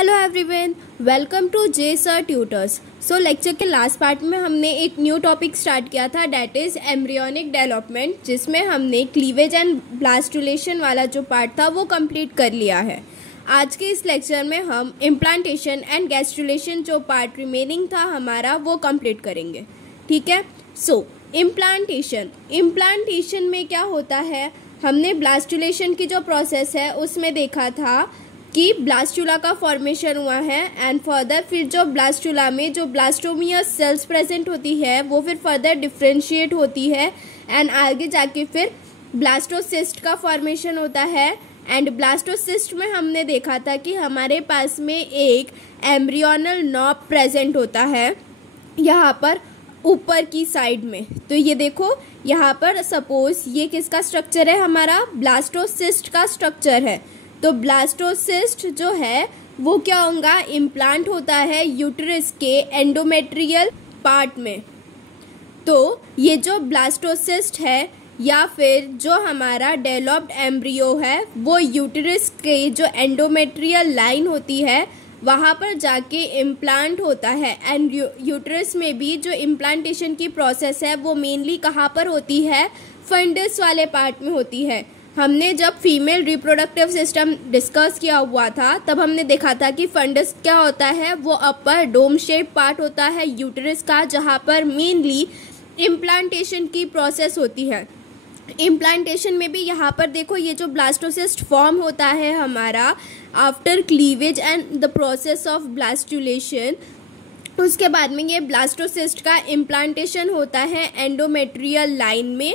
Hello everyone, welcome to J sir tutors. So lecture के last part में हमने एक न्यू टॉपिक स्टार्ट किया था, डैट इज़ एम्ब्रियोनिक डेवलपमेंट, जिसमें हमने क्लीवेज एंड ब्लास्टुलेशन वाला जो पार्ट था वो कंप्लीट कर लिया है। आज के इस लेक्चर में हम इम्प्लांटेशन एंड गैस्ट्रुलेशन जो पार्ट रिमेनिंग था हमारा वो कंप्लीट करेंगे। ठीक है। सो इम्प्लांटेशन में क्या होता है, हमने ब्लास्टुलेशन की जो प्रोसेस है उसमें देखा था कि ब्लास्टुला का फॉर्मेशन हुआ है एंड फर्दर फिर जो ब्लास्टुला में जो ब्लास्टोमियस सेल्स प्रेजेंट होती है वो फिर फर्दर डिफ्रेंशिएट होती है एंड आगे जाके फिर ब्लास्टोसिस्ट का फॉर्मेशन होता है। एंड ब्लास्टोसिस्ट में हमने देखा था कि हमारे पास में एक एम्ब्रियोनल नॉब प्रेजेंट होता है यहाँ पर ऊपर की साइड में। तो ये देखो यहाँ पर सपोज ये किसका स्ट्रक्चर है, हमारा ब्लास्टोसिस्ट का स्ट्रक्चर है। तो ब्लास्टोसिस्ट जो है वो क्या होगा, इम्प्लांट होता है यूट्रस के एंडोमेट्रियल पार्ट में। तो ये जो ब्लास्टोसिस्ट है या फिर जो हमारा डेवलप्ड एम्ब्रियो है वो यूट्रस के जो एंडोमेट्रियल लाइन होती है वहाँ पर जाके इम्प्लांट होता है। एंड यूट्रस में भी जो इम्प्लांटेशन की प्रोसेस है वो मेनली कहाँ पर होती है, फंडस वाले पार्ट में होती है। हमने जब फीमेल रिप्रोडक्टिव सिस्टम डिस्कस किया हुआ था तब हमने देखा था कि फंडस क्या होता है, वो अपर डोम शेप पार्ट होता है यूट्रस का, जहाँ पर मेनली इम्प्लांटेशन की प्रोसेस होती है। इम्प्लांटेशन में भी यहाँ पर देखो ये जो ब्लास्टोसिस्ट फॉर्म होता है हमारा after cleavage and the process of blastulation, उसके बाद में ये ब्लास्टोसिस्ट का इम्प्लांटेशन होता है एंडोमेट्रियल लाइन में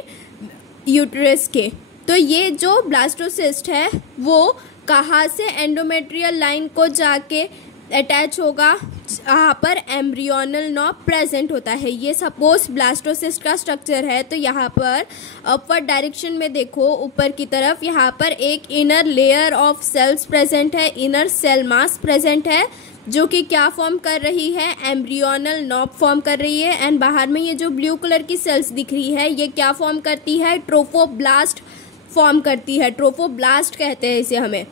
यूट्रस के। तो ये जो ब्लास्टोसिस्ट है वो कहाँ से एंडोमेट्रियल लाइन को जाके अटैच होगा, जहाँ पर एम्ब्रियोनल नॉब प्रेजेंट होता है। ये सपोज ब्लास्टोसिस्ट का स्ट्रक्चर है तो यहाँ पर अपवर्ड डायरेक्शन में देखो ऊपर की तरफ यहाँ पर एक inner layer of cells present है, इनर सेल मास प्रेजेंट है जो कि क्या फॉर्म कर रही है, एम्ब्रियोनल नॉब फॉर्म कर रही है। एंड बाहर में ये जो ब्लू कलर की सेल्स दिख रही है ये क्या फॉर्म करती है, ट्रोफोब्लास्ट फॉर्म करती है, ट्रोफोब्लास्ट कहते हैं इसे हमें।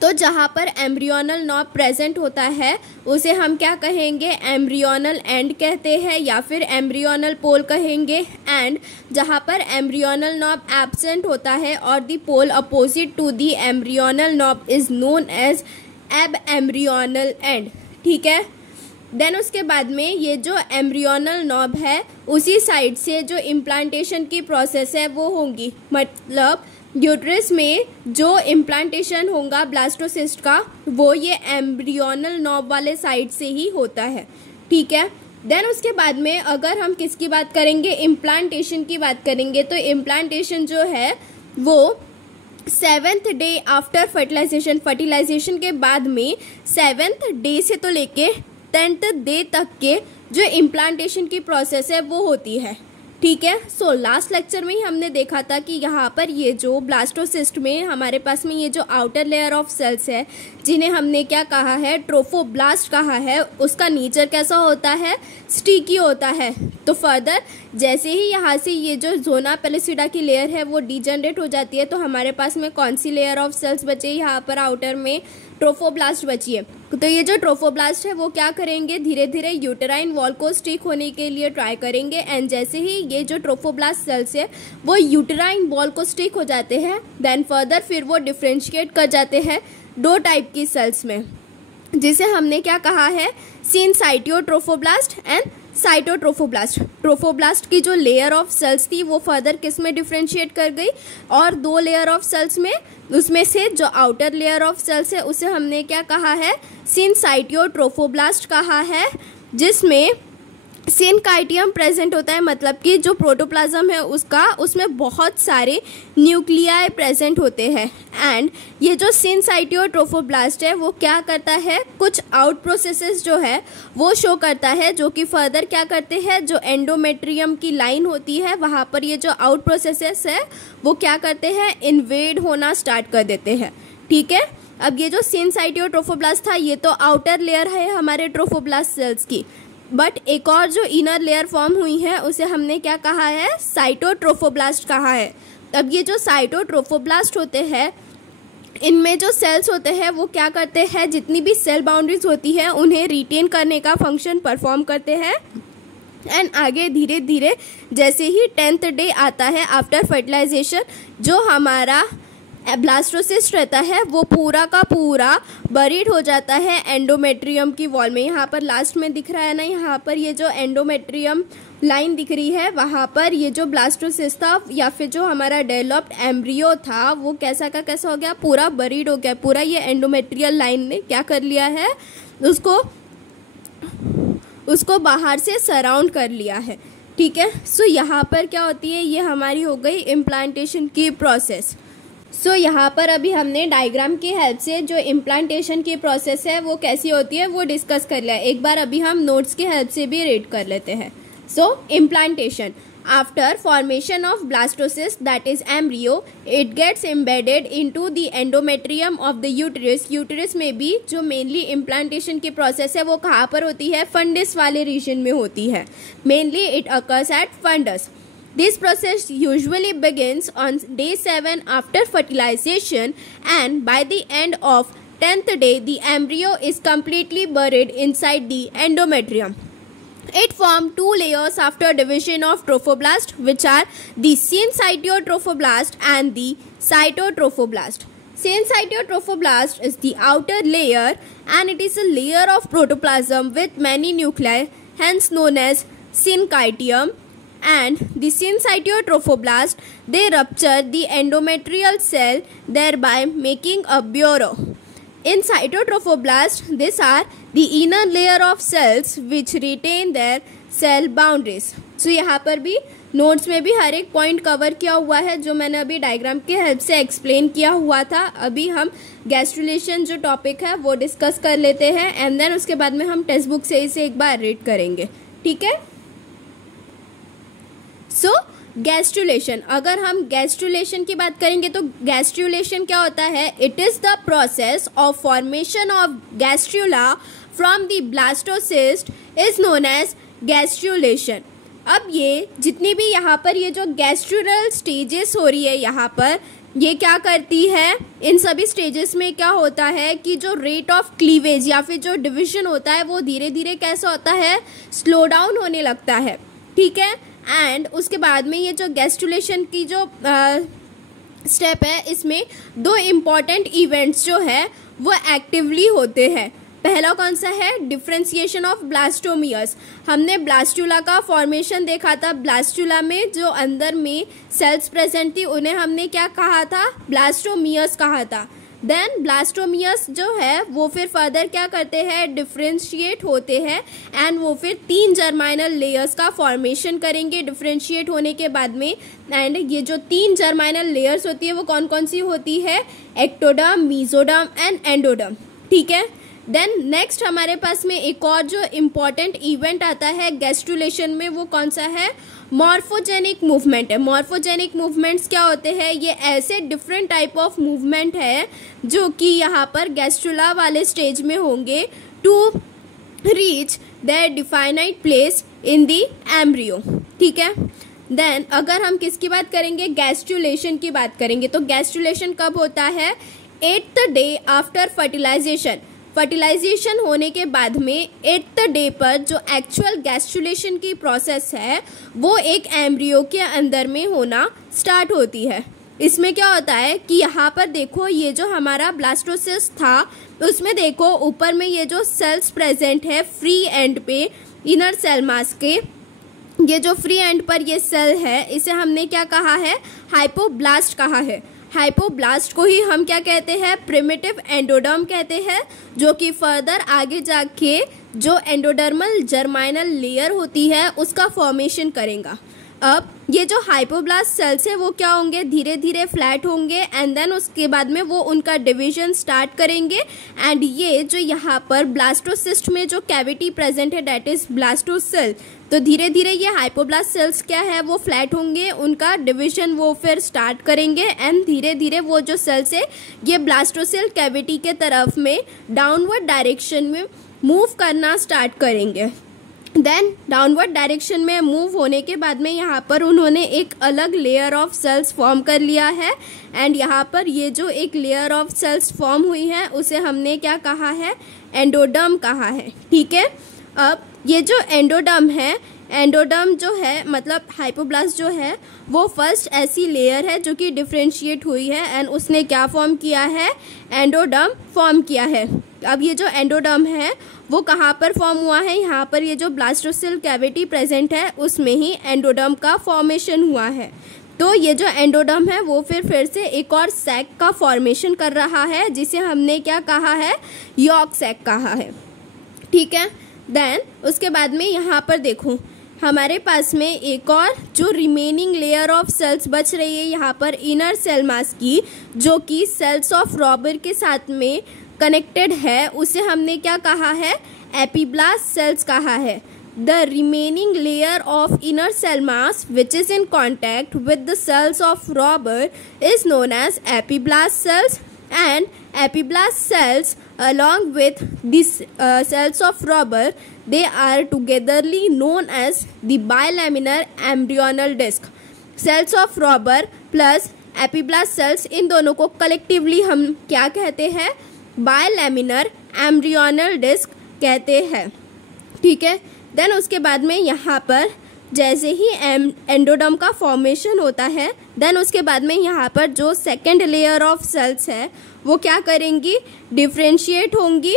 तो जहाँ पर एम्ब्रियोनल नॉब प्रेजेंट होता है उसे हम क्या कहेंगे, एम्ब्रियोनल एंड कहते हैं या फिर एम्ब्रियोनल पोल कहेंगे। एंड जहाँ पर एम्ब्रियोनल नॉब एब्सेंट होता है और the pole opposite to the embryonal knob is known as ab embryonal end. ठीक है। देन उसके बाद में ये जो एम्ब्रियोनल नॉब है उसी साइड से जो इम्प्लांटेशन की प्रोसेस है वो होंगी, मतलब यूट्रस में जो इम्प्लांटेशन होगा ब्लास्टोसिस्ट का वो ये एम्ब्रियोनल नॉब वाले साइड से ही होता है। ठीक है। देन उसके बाद में अगर हम किसकी बात करेंगे, इम्प्लांटेशन की बात करेंगे, तो इम्प्लांटेशन जो है वो 7th डे आफ्टर फर्टिलाइजेशन के बाद में 7th डे से तो लेके 10th डे तक के जो इम्प्लांटेशन की प्रोसेस है वो होती है। ठीक है। सो लास्ट लेक्चर में ही हमने देखा था कि यहाँ पर ये जो ब्लास्टोसिस्ट में हमारे पास में ये जो आउटर लेयर ऑफ सेल्स है जिन्हें हमने क्या कहा है, ट्रोफोब्लास्ट कहा है, उसका नेचर कैसा होता है, स्टिकी होता है। तो फर्दर जैसे ही यहाँ से ये जो जोना पेलिसिडा की लेयर है वो डिजनरेट हो जाती है तो हमारे पास में कौन सी लेयर ऑफ सेल्स बचे, यहाँ पर आउटर में ट्रोफोब्लास्ट बची है। तो ये जो ट्रोफोब्लास्ट है वो क्या करेंगे, धीरे धीरे यूटेराइन वॉल को स्टिक होने के लिए ट्राई करेंगे। एंड जैसे ही ये जो ट्रोफोब्लास्ट सेल्स है वो यूटेराइन वॉल को स्टिक हो जाते हैं देन फर्दर फिर वो डिफ्रेंशिएट कर जाते हैं दो टाइप की सेल्स में, जिसे हमने क्या कहा है, सिनसाइटियोट्रोफोब्लास्ट एंड साइटोट्रोफोब्लास्ट। ट्रोफोब्लास्ट की जो लेयर ऑफ सेल्स थी वो फर्दर किस में डिफ्रेंशिएट कर गई, और दो लेयर ऑफ सेल्स में, उसमें से जो आउटर लेयर ऑफ सेल्स है उसे हमने क्या कहा है, सिनसाइटियोट्रोफोब्लास्ट कहा है, जिसमें सिनकाइटियम प्रेजेंट होता है, मतलब कि जो प्रोटोप्लाज्म है उसका उसमें बहुत सारे न्यूक्लियाई प्रेजेंट होते हैं। एंड ये जो सिनसाइटियोट्रोफोब्लास्ट है वो क्या करता है, कुछ आउट प्रोसेसेस जो है वो शो करता है, जो कि फर्दर क्या करते हैं, जो एंडोमेट्रियम की लाइन होती है वहाँ पर ये जो आउट प्रोसेसेस है वो क्या करते हैं, इन्वेड होना स्टार्ट कर देते हैं। ठीक है। अब ये जो सिनसाइटियोट्रोफोब्लास्ट था ये तो आउटर लेयर है हमारे ट्रोफोब्लास्ट सेल्स की, बट एक और जो इनर लेयर फॉर्म हुई है उसे हमने क्या कहा है, साइटोट्रोफोब्लास्ट कहा है। अब ये जो साइटोट्रोफोब्लास्ट होते हैं इनमें जो सेल्स होते हैं वो क्या करते हैं, जितनी भी सेल बाउंड्रीज होती है उन्हें रिटेन करने का फंक्शन परफॉर्म करते हैं। एंड आगे धीरे धीरे जैसे ही 10th डे आता है आफ्टर फर्टिलाइजेशन, जो हमारा ब्लास्टोसिस्ट रहता है वो पूरा का पूरा बरीड हो जाता है एंडोमेट्रियम की वॉल में। यहाँ पर लास्ट में दिख रहा है ना, यहाँ पर ये जो एंडोमेट्रियम लाइन दिख रही है, वहाँ पर ये जो ब्लास्टोसिस्ट था या फिर जो हमारा डेवलप्ड एम्ब्रियो था वो कैसा का कैसा हो गया, पूरा बरीड हो गया। पूरा ये एंडोमेट्रियल लाइन ने क्या कर लिया है, उसको बाहर से सराउंड कर लिया है। ठीक है, सो यहाँ पर क्या होती है, ये हमारी हो गई इम्प्लांटेशन की प्रोसेस। सो यहाँ पर अभी हमने डायग्राम की हेल्प से जो इम्प्लांटेशन की प्रोसेस है वो कैसी होती है वो डिस्कस कर लिया। एक बार अभी हम नोट्स की हेल्प से भी रीड कर लेते हैं। So implantation, after formation of blastocyst that is embryo, it gets embedded into the endometrium of the uterus. Uterus में भी जो मेनली इम्प्लांटेशन की प्रोसेस है वो कहाँ पर होती है, फंडस वाले रीजन में होती है। Mainly it occurs at fundus. This process usually begins on day 7 after fertilization, and by the end of 10th day, the embryo is completely buried inside the endometrium. It forms two layers after division of trophoblast, which are the syncytotrophoblast and the cytotrophoblast. Syncytotrophoblast is the outer layer, and it is a layer of protoplasm with many nuclei, hence known as syncytium. And the syncytotrophoblast, they rupture the endometrial cell, thereby making a burrow. In cytotrophoblast, these are the inner layer of cells which retain their cell boundaries. So यहाँ पर भी notes में भी हर एक point cover किया हुआ है जो मैंने अभी डायग्राम के हेल्प से एक्सप्लेन किया हुआ था। अभी हम गैस्ट्रुलेशन जो टॉपिक है वो डिस्कस कर लेते हैं, एंड देन उसके बाद में हम टेक्स्ट बुक से इसे एक बार रीड करेंगे। ठीक है, सो गैस्ट्रुलेशन, अगर हम गैस्ट्रुलेशन की बात करेंगे तो गैस्ट्रुलेशन क्या होता है, it is the process of formation of gastrula from the blastocyst is known as gastrulation. अब ये जितनी भी यहाँ पर ये जो गैस्ट्रुरल स्टेजेस हो रही है यहाँ पर, ये क्या करती है, इन सभी स्टेजेस में क्या होता है कि जो रेट ऑफ क्लीवेज या फिर जो डिविजन होता है वो धीरे धीरे कैसा होता है, स्लो डाउन होने लगता है। ठीक है, एंड उसके बाद में ये जो गैस्ट्रुलेशन की जो स्टेप है इसमें दो इम्पॉर्टेंट इवेंट्स जो है वो एक्टिवली होते हैं। पहला कौन सा है, डिफ्रेंसिएशन ऑफ ब्लास्टोमियर्स। हमने ब्लास्टुला का फॉर्मेशन देखा था, ब्लास्टुला में जो अंदर में सेल्स प्रेजेंट थी उन्हें हमने क्या कहा था, ब्लास्टोमियर्स कहा था। देन ब्लास्टोमियर्स जो है वो फिर फर्दर क्या करते हैं, डिफ्रेंशिएट होते हैं, एंड वो फिर 3 जर्माइनल लेयर्स का फॉर्मेशन करेंगे डिफ्रेंशिएट होने के बाद में। एंड ये जो 3 जर्माइनल लेयर्स होती है वो कौन कौन सी होती है, एक्टोडर्म, मेसोडर्म एंड एंडोडर्म। ठीक है, देन नेक्स्ट हमारे पास में एक और जो इम्पॉर्टेंट इवेंट आता है गैस्ट्रुलेशन में, वो कौन सा है, मॉर्फोजेनिक मूवमेंट है। मॉर्फोजेनिक मूवमेंट्स क्या होते हैं, ये ऐसे डिफरेंट टाइप ऑफ मूवमेंट है जो कि यहाँ पर गैस्ट्रुला वाले स्टेज में होंगे to reach their definite place in the embryo. ठीक है, देन अगर हम किसकी बात करेंगे, गैस्ट्रुलेशन की बात करेंगे, तो गैस्ट्रुलेशन कब होता है, 8th day after fertilisation. Fertilisation होने के बाद में 8th डे पर जो एक्चुअल गैस्ट्रुलेशन की प्रोसेस है वो एक एम्ब्रियो के अंदर में होना स्टार्ट होती है। इसमें क्या होता है कि यहाँ पर देखो ये जो हमारा ब्लास्टोसिस्ट था उसमें देखो ऊपर में ये जो सेल्स प्रेजेंट है फ्री एंड पे, इनर सेल मास के, ये जो फ्री एंड पर ये सेल है इसे हमने क्या कहा है, हाइपोब्लास्ट कहा है। हाइपोब्लास्ट को ही हम क्या कहते हैं, प्रिमिटिव एंडोडर्म कहते हैं, जो कि फर्दर आगे जाके जो एंडोडर्मल जर्माइनल लेयर होती है उसका फॉर्मेशन करेगा। अब ये जो हाइपोब्लास्ट सेल्स है वो क्या होंगे, धीरे धीरे फ्लैट होंगे, एंड देन उसके बाद में वो उनका डिवीजन स्टार्ट करेंगे। एंड ये जो यहाँ पर ब्लास्टोसिस्ट में जो कैविटी प्रेजेंट है दैट इज ब्लास्टोसेल, तो धीरे धीरे ये हाइपोब्लास्ट सेल्स क्या है वो फ्लैट होंगे, उनका डिवीजन वो फिर स्टार्ट करेंगे, एंड धीरे धीरे वो जो सेल्स है ये ब्लास्टोसेल कैविटी के तरफ में डाउनवर्ड डायरेक्शन में मूव करना स्टार्ट करेंगे। देन डाउनवर्ड डायरेक्शन में मूव होने के बाद में यहाँ पर उन्होंने एक अलग लेयर ऑफ सेल्स फॉर्म कर लिया है। एंड यहाँ पर ये जो एक लेयर ऑफ सेल्स फॉर्म हुई है उसे हमने क्या कहा है, एंडोडर्म कहा है। ठीक है, अब ये जो एंडोडर्म है, एंडोडर्म जो है मतलब हाइपोब्लास्ट जो है वो फर्स्ट ऐसी लेयर है जो कि डिफ्रेंशिएट हुई है एंड उसने क्या फॉर्म किया है, एंडोडर्म फॉर्म किया है। अब ये जो एंडोडर्म है वो कहाँ पर फॉर्म हुआ है, यहाँ पर ये जो ब्लास्टोसेल कैविटी प्रेजेंट है उसमें ही एंडोडर्म का फॉर्मेशन हुआ है। तो ये जो एंडोडर्म है वो फिर से एक और सैक का फॉर्मेशन कर रहा है जिसे हमने क्या कहा है, यॉर्क सैक कहा है। ठीक है, देन उसके बाद में यहाँ पर देखो हमारे पास में एक और जो रिमेनिंग लेयर ऑफ सेल्स बच रही है यहाँ पर इनर सेल मास की, जो कि सेल्स ऑफ रॉबर के साथ में कनेक्टेड है, उसे हमने क्या कहा है, एपीब्लास्ट सेल्स कहा है। The remaining layer of inner cell mass which is in contact with the cells of Rauber is known as epiblast cells and epiblast cells along with these cells of rubber they are togetherly known as the bilaminar embryonal disc। cells of rubber plus epiblast cells इन दोनों को collectively हम क्या कहते हैं, bilaminar embryonal disc कहते हैं। ठीक है, देन उसके बाद में यहाँ पर जैसे ही एंडोडर्म का फॉर्मेशन होता है देन उसके बाद में यहाँ पर जो सेकेंड लेयर ऑफ सेल्स है वो क्या करेंगी, डिफ्रेंशिएट होंगी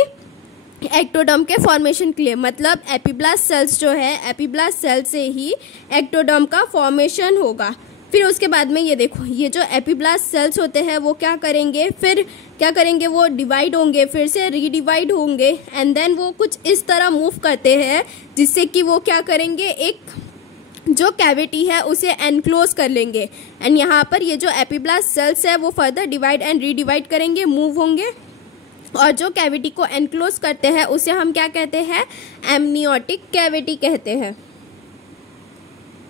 एक्टोडर्म के फॉर्मेशन के लिए। मतलब एपीब्लास्ट सेल्स जो है, एपीब्लास्ट सेल से ही एक्टोडर्म का फॉर्मेशन होगा। फिर उसके बाद में ये देखो ये जो एपीब्लास्ट सेल्स होते हैं वो क्या करेंगे, फिर क्या करेंगे, वो डिवाइड होंगे, फिर से रीडिवाइड होंगे एंड देन वो कुछ इस तरह मूव करते हैं जिससे कि वो क्या करेंगे, एक जो कैविटी है उसे एनक्लोज कर लेंगे एंड यहाँ पर ये जो एपीब्लास्ट सेल्स है वो फर्दर डिवाइड एंड रीडिवाइड करेंगे, मूव होंगे और जो कैविटी को एनक्लोज करते हैं उसे हम क्या कहते हैं, एमनियोटिक कैविटी कहते हैं।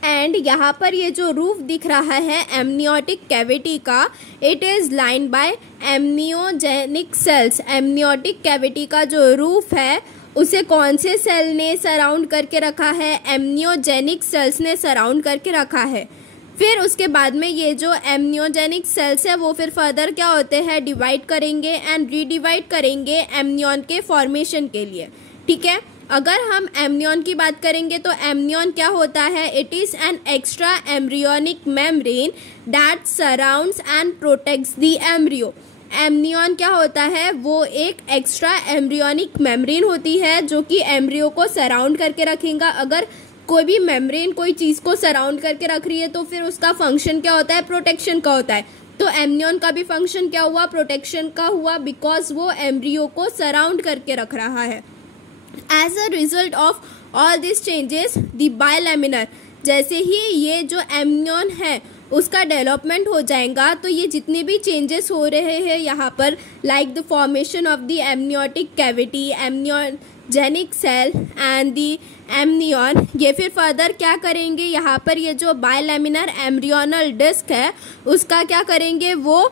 एंड यहाँ पर ये जो रूफ दिख रहा है एमनियोटिक कैविटी का, it is lined by amniogenic sales. Amniotic cavity का जो रूफ है उसे कौन से सेल ने सराउंड करके रखा है, एमनियोजेनिक सेल्स ने सराउंड करके रखा है। फिर उसके बाद में ये जो एमनियोजेनिक सेल्स है वो फिर फर्दर क्या होते हैं, डिवाइड करेंगे एंड रीडिवाइड करेंगे एमनियन के फॉर्मेशन के लिए। ठीक है, अगर हम एमनियन की बात करेंगे तो एमनियन क्या होता है, it is an extra embryonic membrane that surrounds and protects the embryo. Amnion क्या होता है, वो एक एक्स्ट्रा एम्ब्रियोनिक मेम्ब्रेन होती है जो कि एम्ब्रियो को सराउंड करके रखेगा। अगर कोई भी मेम्ब्रेन कोई चीज़ को सराउंड करके रख रही है तो फिर उसका फंक्शन क्या होता है, प्रोटेक्शन का होता है। तो एमनियन का भी फंक्शन क्या हुआ, प्रोटेक्शन का हुआ, बिकॉज वो एम्ब्रियो को सराउंड करके रख रहा है। As a result of all this changes the bilaminar, जैसे ही ये जो एमनियन है उसका डेवलपमेंट हो जाएगा तो ये जितने भी चेंजेस हो रहे हैं यहाँ पर, like the formation of the amniotic cavity, amniogenic cell and the amnion, ये फिर फर्दर क्या करेंगे, यहाँ पर ये जो बायलैमिनर एम्ब्रियोनल डिस्क है उसका क्या करेंगे, वो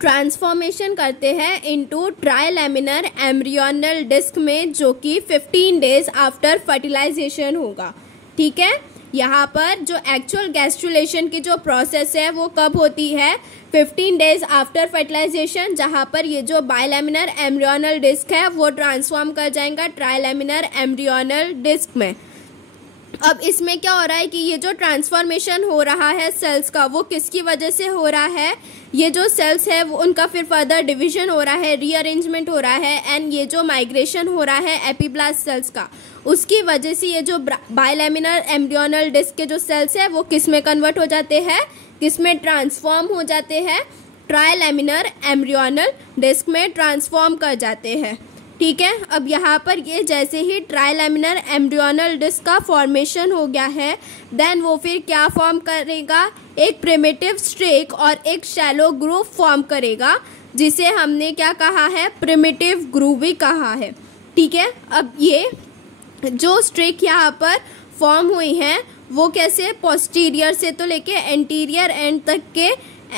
ट्रांसफॉर्मेशन करते हैं इनटू ट्राइलैमिनर एम्ब्रियोनल डिस्क में, जो कि 15 डेज आफ्टर फर्टिलाइजेशन होगा। ठीक है, यहाँ पर जो एक्चुअल गैस्ट्रुलेशन की जो प्रोसेस है वो कब होती है, 15 डेज आफ्टर फर्टिलाइजेशन, जहाँ पर ये जो बायलैमिनर एम्ब्रियोनल डिस्क है वो ट्रांसफॉर्म कर जाएगा ट्राइलैमिनर एम्ब्रियोनल डिस्क में। अब इसमें क्या हो रहा है कि ये जो ट्रांसफॉर्मेशन हो रहा है सेल्स का वो किसकी वजह से हो रहा है, ये जो सेल्स है वो उनका फिर फर्दर डिवीजन हो रहा है, रीअरेंजमेंट हो रहा है एंड ये जो माइग्रेशन हो रहा है एपीब्लास्ट सेल्स का, उसकी वजह से ये जो बायलैमिनर एम्ब्रियोनल डिस्क के जो सेल्स है वो किस में कन्वर्ट हो जाते हैं, किस में ट्रांसफॉर्म हो जाते हैं, ट्राइलैमिनर एम्ब्रियोनल डिस्क में ट्रांसफॉर्म कर जाते हैं। ठीक है, अब यहाँ पर ये जैसे ही ट्राइलैमिनर एम्ब्रियोनल डिस्क का फॉर्मेशन हो गया है देन वो फिर क्या फॉर्म करेगा, एक प्रिमिटिव स्ट्रेक और एक शैलो ग्रूव फॉर्म करेगा जिसे हमने क्या कहा है, प्रिमिटिव ग्रूव भी कहा है। ठीक है, अब ये जो स्ट्रेक यहाँ पर फॉर्म हुई है वो कैसे, पोस्टीरियर से तो लेके एंटीरियर एंड तक के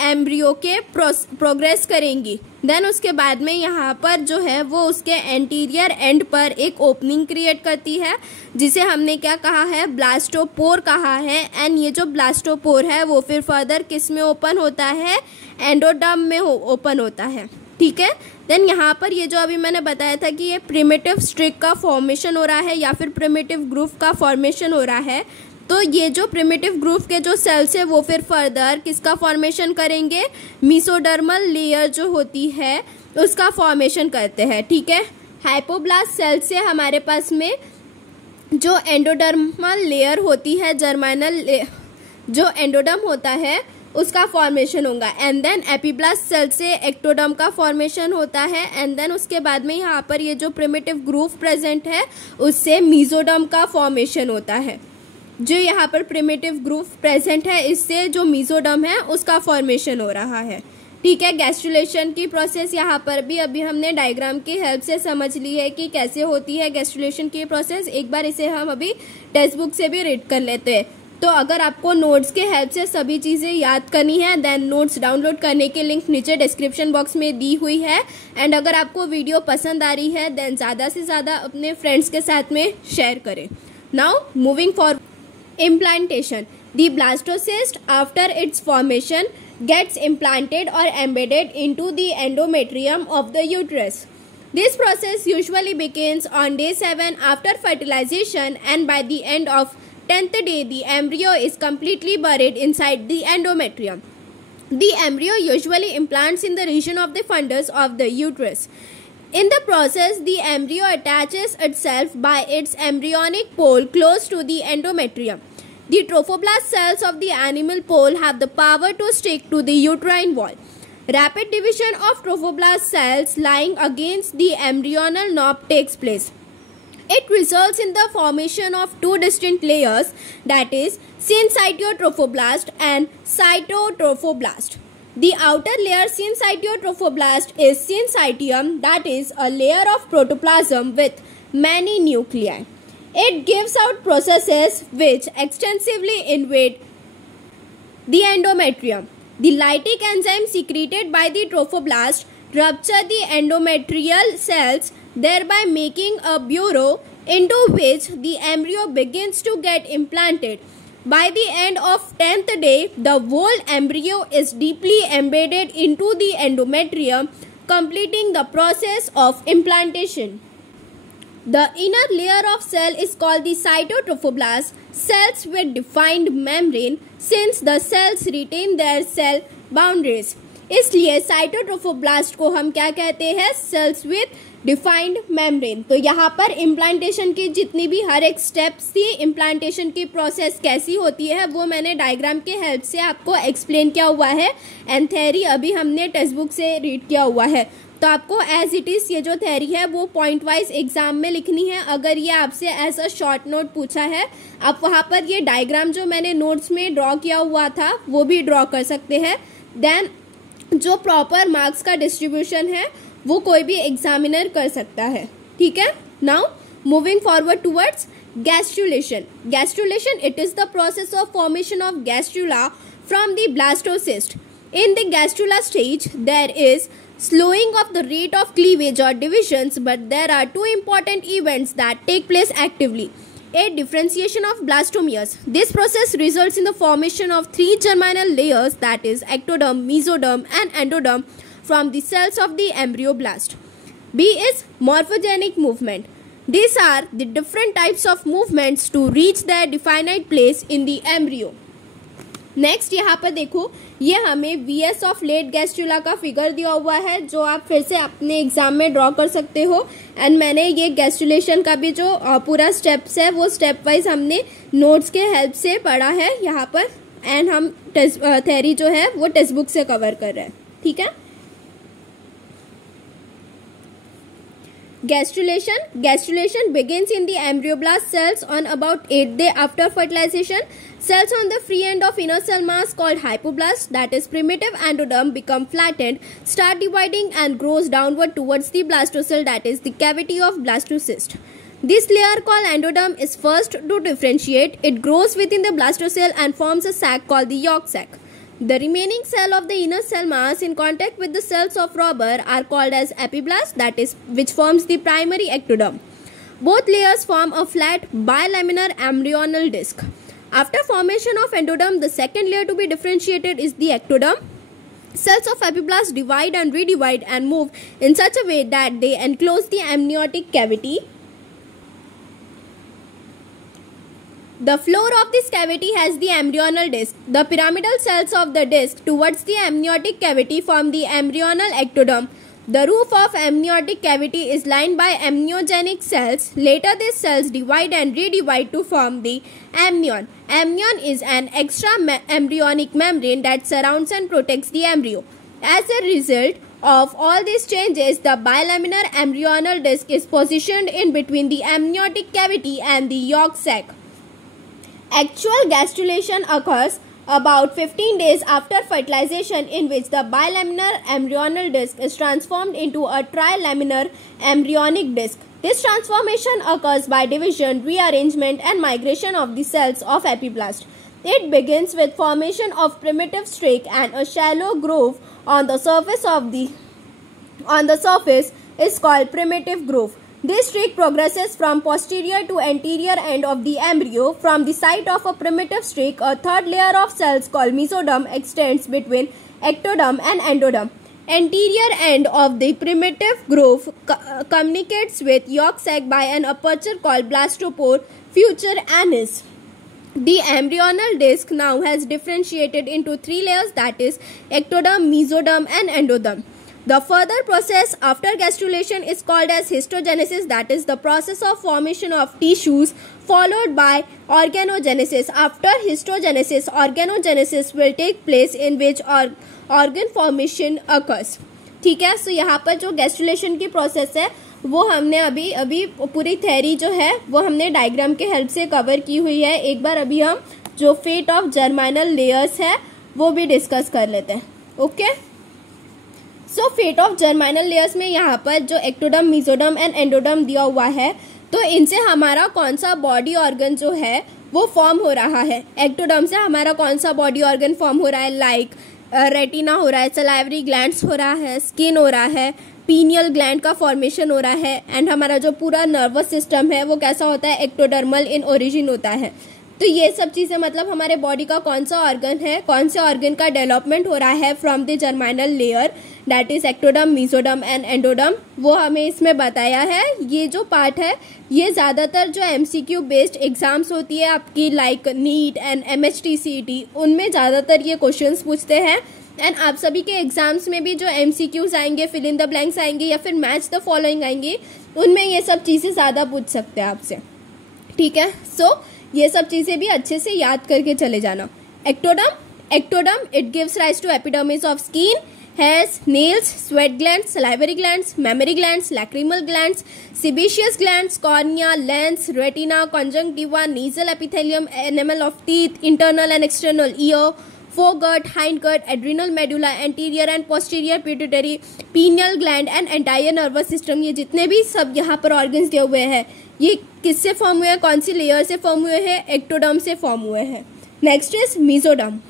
एम्ब्रियो के प्रोग्रेस करेंगी। देन उसके बाद में यहाँ पर जो है वो उसके एंटीरियर एंड पर एक ओपनिंग क्रिएट करती है जिसे हमने क्या कहा है, ब्लास्टोपोर कहा है। एंड ये जो ब्लास्टोपोर है वो फिर फर्दर किस में ओपन होता है, एंडोडर्म में ओपन होता है, ठीक है। देन यहाँ पर ये जो अभी मैंने बताया था कि ये प्रिमिटिव स्ट्रिक का फॉर्मेशन हो रहा है या फिर प्रिमिटिव ग्रूव का फॉर्मेशन हो रहा है, तो ये जो प्रिमिटिव ग्रूव के जो सेल्स है वो फिर फर्दर किसका फॉर्मेशन करेंगे, मेसोडर्मल लेयर जो होती है उसका फॉर्मेशन करते हैं, ठीक है। हाइपोब्लास्ट सेल से हमारे पास में जो एंडोडर्मल लेयर होती है, जर्मिनल जो एंडोडर्म होता है उसका फॉर्मेशन होगा। एंड देन एपीब्लास्ट सेल से एक्टोडर्म का फॉर्मेशन होता है। एंड देन उसके बाद में यहाँ पर ये जो प्रिमिटिव ग्रूव प्रेजेंट है उससे मेसोडर्म का फॉर्मेशन होता है। जो यहाँ पर प्रिमिटिव ग्रूव प्रेजेंट है इससे जो मेसोडर्म है उसका फॉर्मेशन हो रहा है, ठीक है। गैस्ट्रुलेशन की प्रोसेस यहाँ पर भी अभी हमने डायग्राम की हेल्प से समझ ली है कि कैसे होती है गैस्ट्रुलेशन की प्रोसेस। एक बार इसे हम अभी टेक्स्ट बुक से भी रीड कर लेते हैं। तो अगर आपको नोट्स के हेल्प से सभी चीज़ें याद करनी है देन नोट्स डाउनलोड करने के लिंक नीचे डिस्क्रिप्शन बॉक्स में दी हुई है। एंड अगर आपको वीडियो पसंद आ रही है देन ज़्यादा से ज़्यादा अपने फ्रेंड्स के साथ में शेयर करें। Now moving for implantation. The blastocyst after its formation gets implanted or embedded into the endometrium of the uterus. This process usually begins on day 7 after fertilization, and by the end of 10th day the embryo is completely buried inside the endometrium. The embryo usually implants in the region of the fundus of the uterus. In the process, the embryo attaches itself by its embryonic pole close to the endometrium. The trophoblast cells of the animal pole have the power to stick to the uterine wall. Rapid division of trophoblast cells lying against the embryonal knob takes place. It results in the formation of two distinct layers, that is, syncytiotrophoblast and cytotrophoblast. The outer layer syncytiotrophoblast is syncytium, that is a layer of protoplasm with many nuclei. It gives out processes which extensively invade the endometrium. The lytic enzyme secreted by the trophoblast rupture the endometrial cells, thereby making a burrow into which the embryo begins to get implanted. By the end of 10th day, the whole embryo is deeply embedded into the endometrium, completing the process of implantation. The inner layer of cell is called the cytotrophoblast, cells with defined membrane, since the cells retain their cell boundaries. इसलिए cytotrophoblast को हम क्या कहते हैं, sales with defined membrane. तो यहाँ पर implantation की जितनी भी हर एक स्टेप्स थी, इम्प्लांटेशन की प्रोसेस कैसी होती है वो मैंने डायग्राम के हेल्प से आपको एक्सप्लेन किया हुआ है। एंड थ्योरी अभी हमने टेक्स्ट बुक से रीड किया हुआ है। तो आपको एज इट इज़ ये जो थ्योरी है वो पॉइंट वाइज एग्जाम में लिखनी है। अगर ये आपसे एज अ शॉर्ट नोट पूछा है, आप वहाँ पर ये डायग्राम जो मैंने नोट्स में ड्रॉ किया हुआ था वो भी ड्रॉ कर सकते हैं। देन जो प्रॉपर मार्क्स का डिस्ट्रीब्यूशन है वो कोई भी एग्जामिनर कर सकता है, ठीक है। Now moving forward towards gastrulation. Gastrulation, it is the process of formation of gastrula from the blastocyst. In the gastrula stage, there is slowing of the rate of cleavage or divisions, but there are two important events that take place actively. A differentiation of blastomeres. This process results in the formation of three germinal layers, that is ectoderm, mesoderm and endoderm, from the cells of the embryoblast. B is morphogenic movement. These are the different types of movements to reach their definite place in the embryo. Next यहाँ पर देखो, ये हमें VS of late gastrula का figure दिया हुआ है जो आप फिर से अपने एग्जाम में ड्रॉ कर सकते हो। एंड मैंने ये गैस्ट्रुलेशन का भी जो पूरा स्टेप्स है वो स्टेप वाइज हमने नोट्स के हेल्प से पढ़ा है यहाँ पर। एंड हम थ्योरी जो है वो टेक्स्ट बुक से कवर कर रहे हैं, ठीक है। Gastrulation begins in the embryoblast cells on about 8th day after fertilization. Cells on the free end of inner cell mass called hypoblast, that is primitive endoderm, become flattened, start dividing and grows downward towards the blastocell, that is the cavity of blastocyst. This layer called endoderm is first to differentiate. It grows within the blastocell and forms a sac called the yolk sac. The remaining cell of the inner cell mass in contact with the cells of robber are called as epiblast, that is, which forms the primary ectoderm. Both layers form a flat bilaminar embryonal disc. After formation of endoderm, the second layer to be differentiated is the ectoderm. Cells of epiblast divide and redivide and move in such a way that they enclose the amniotic cavity. The floor of this cavity has the embryonal disc. The pyramidal cells of the disc towards the amniotic cavity form the embryonal ectoderm. The roof of amniotic cavity is lined by amniogenic cells. Later these cells divide and redivide to form the amnion. Amnion is an extra embryonic membrane that surrounds and protects the embryo. As a result of all these changes, the bilaminar embryonal disc is positioned in between the amniotic cavity and the yolk sac. Actual gastrulation occurs about 15 days after fertilization, in which the bilaminar embryonal disc is transformed into a trilaminar embryonic disc. This transformation occurs by division, rearrangement and migration of the cells of epiblast. It begins with formation of primitive streak and a shallow groove on the surface is called primitive groove. This streak progresses from posterior to anterior end of the embryo. From the site of a primitive streak, a third layer of cells called mesoderm extends between ectoderm and endoderm. Anterior end of the primitive groove communicates with yolk sac by an aperture called blastopore, future anus. The embryonal disc now has differentiated into three layers, that is ectoderm, mesoderm and endoderm. The further process after gastrulation is called as histogenesis, that is the process of formation of tissues, followed by organogenesis. After histogenesis, organogenesis will take place in which organ formation occurs. ठीक है, सो यहाँ पर जो gastrulation की process है वो हमने अभी पूरी थ्योरी जो है वो हमने डायग्राम के हेल्प से कवर की हुई है. एक बार अभी हम जो फेट ऑफ जर्माइनल लेयर्स है वो भी डिस्कस कर लेते हैं. Okay, so fate of germinal layers में यहाँ पर जो एक्टोडर्म, मेसोडर्म एंड एंडोडर्म दिया हुआ है, तो इनसे हमारा कौन सा बॉडी ऑर्गन जो है वो फॉर्म हो रहा है. एक्टोडर्म से हमारा कौन सा बॉडी ऑर्गन फॉर्म हो रहा है, लाइक रेटिना हो रहा है, सलाइवरी ग्लैंड्स हो रहा है, स्किन हो रहा है, पीनियल ग्लैंड का फॉर्मेशन हो रहा है, एंड हमारा जो पूरा नर्वस सिस्टम है वो कैसा होता है, एक्टोडर्मल इन ओरिजिन होता है. तो ये सब चीज़ें मतलब हमारे बॉडी का कौन सा ऑर्गन है, कौन से ऑर्गन का डेवलपमेंट हो रहा है from the germinal layer, that is ectoderm, mesoderm and endoderm, वो हमें इसमें बताया है. ये जो पार्ट है ये ज़्यादातर जो MCQ बेस्ड एग्जाम्स होती है आपकी, लाइक नीट एंड MHTCET, उनमें ज़्यादातर ये क्वेश्चंस पूछते हैं. एंड आप सभी के एग्जाम्स में भी जो MCQs आएंगे, फिल इन द ब्लैंक्स आएंगे या फिर मैच द फॉलोइंग आएंगे, उनमें ये सब चीज़ें ज़्यादा पूछ सकते हैं आपसे. ठीक है, सो ये सब चीज़ें भी अच्छे से याद करके चले जाना. Ectoderm it gives rise to epidermis of skin, hairs, nails, sweat glands, salivary glands, mammary glands, lacrimal glands, sebaceous glands, cornea, lens, retina, conjunctiva, nasal epithelium, enamel of teeth, internal and external ear, foregut, hindgut, adrenal medulla, anterior and posterior pituitary, pineal gland and entire nervous system. ये जितने भी सब यहाँ पर organs दिए हुए हैं ये किससे फॉर्म हुए हैं, कौन सी लेयर से फॉर्म हुए हैं, एक्टोडर्म से फॉर्म हुए हैं. Next is mesoderm.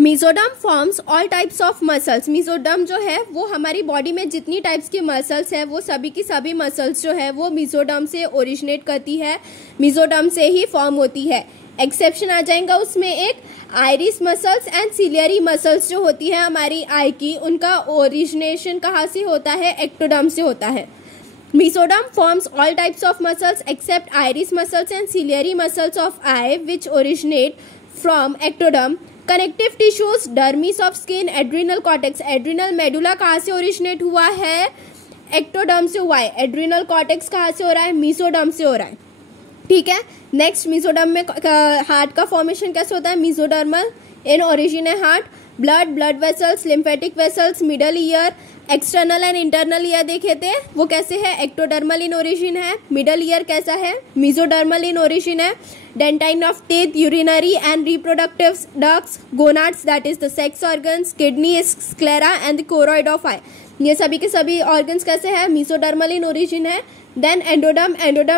Mesoderm forms all types of muscles. Mesoderm जो है वो हमारी बॉडी में जितनी टाइप्स की मसल्स है वो सभी की सभी मसल्स जो है वो मेसोडर्म से ओरिजिनेट करती है, मेसोडर्म से ही फॉर्म होती है. एक्सेप्शन आ जाएगा उसमें एक iris muscles and ciliary muscles जो होती है हमारी आई की, उनका ओरिजिनेशन कहाँ से होता है, एक्टोडर्म से होता है. Mesoderm forms all types of muscles except iris muscles and ciliary muscles of eye which originate from ectoderm. Connective tissues, dermis of skin, adrenal cortex, adrenal medulla कहाँ से originate हुआ है, ectoderm से हुआ है. adrenal cortex कहाँ से हो रहा है, mesoderm से हो रहा है. ठीक है, नेक्स्ट मेसोडर्म में हार्ट का फॉर्मेशन कैसे होता है, मेसोडर्मल इन ओरिजिन है heart. Blood vessels, lymphatic vessels, middle ear, external and internal ear देखे थे वो कैसे है, एक्टोडर्मल इन ओरिजिन है. मिडल ईयर कैसा है, मेसोडर्मल इन ओरिजिन है. Dentine of teeth, urinary and reproductive ducts, gonads that is the sex organs, kidney, sclera and the choroid of eye, ये सभी के सभी ऑर्गन्स कैसे है, मेसोडर्मल इन ओरिजिन है. Then endoderm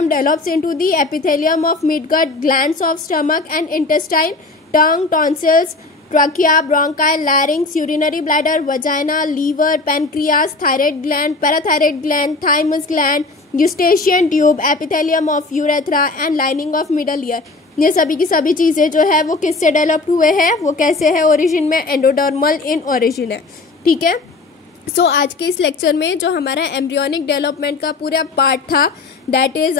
develops into the epithelium of midgut, glands of stomach and intestine, tongue, tonsils, trachea, bronchi, larynx, urinary bladder, vagina, liver, pancreas, thyroid gland, parathyroid gland, thymus gland, Eustachian tube, epithelium of urethra and lining of middle ear. ये सभी की सभी चीज़ें जो है वो किससे developed हुए हैं, वो कैसे है ओरिजिन में, एंडोडर्मल इन ओरिजिन है। ठीक है, सो आज के इस लेक्चर में जो हमारा एम्ब्रियोनिक डेवलपमेंट का पूरा पार्ट था, that is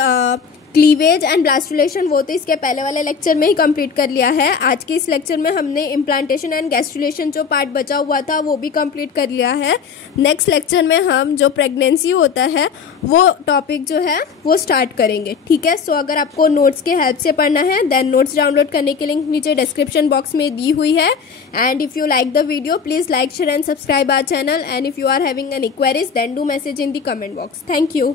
cleavage and blastulation, वो तो इसके पहले वाले लेक्चर में ही कंप्लीट कर लिया है। आज के इस लेक्चर में हमने इम्प्लांटेशन एंड गैस्ट्रुलेशन जो पार्ट बचा हुआ था वो भी कंप्लीट कर लिया है। नेक्स्ट लेक्चर में हम जो प्रेगनेंसी होता है वो टॉपिक जो है वो स्टार्ट करेंगे। ठीक है, सो अगर आपको नोट्स के हेल्प से पढ़ना है देन नोट्स डाउनलोड करने की लिंक नीचे डिस्क्रिप्शन बॉक्स में दी हुई है। And if you like the video please like, share and subscribe our channel, and if you are having any queries then do message in the comment box. Thank you.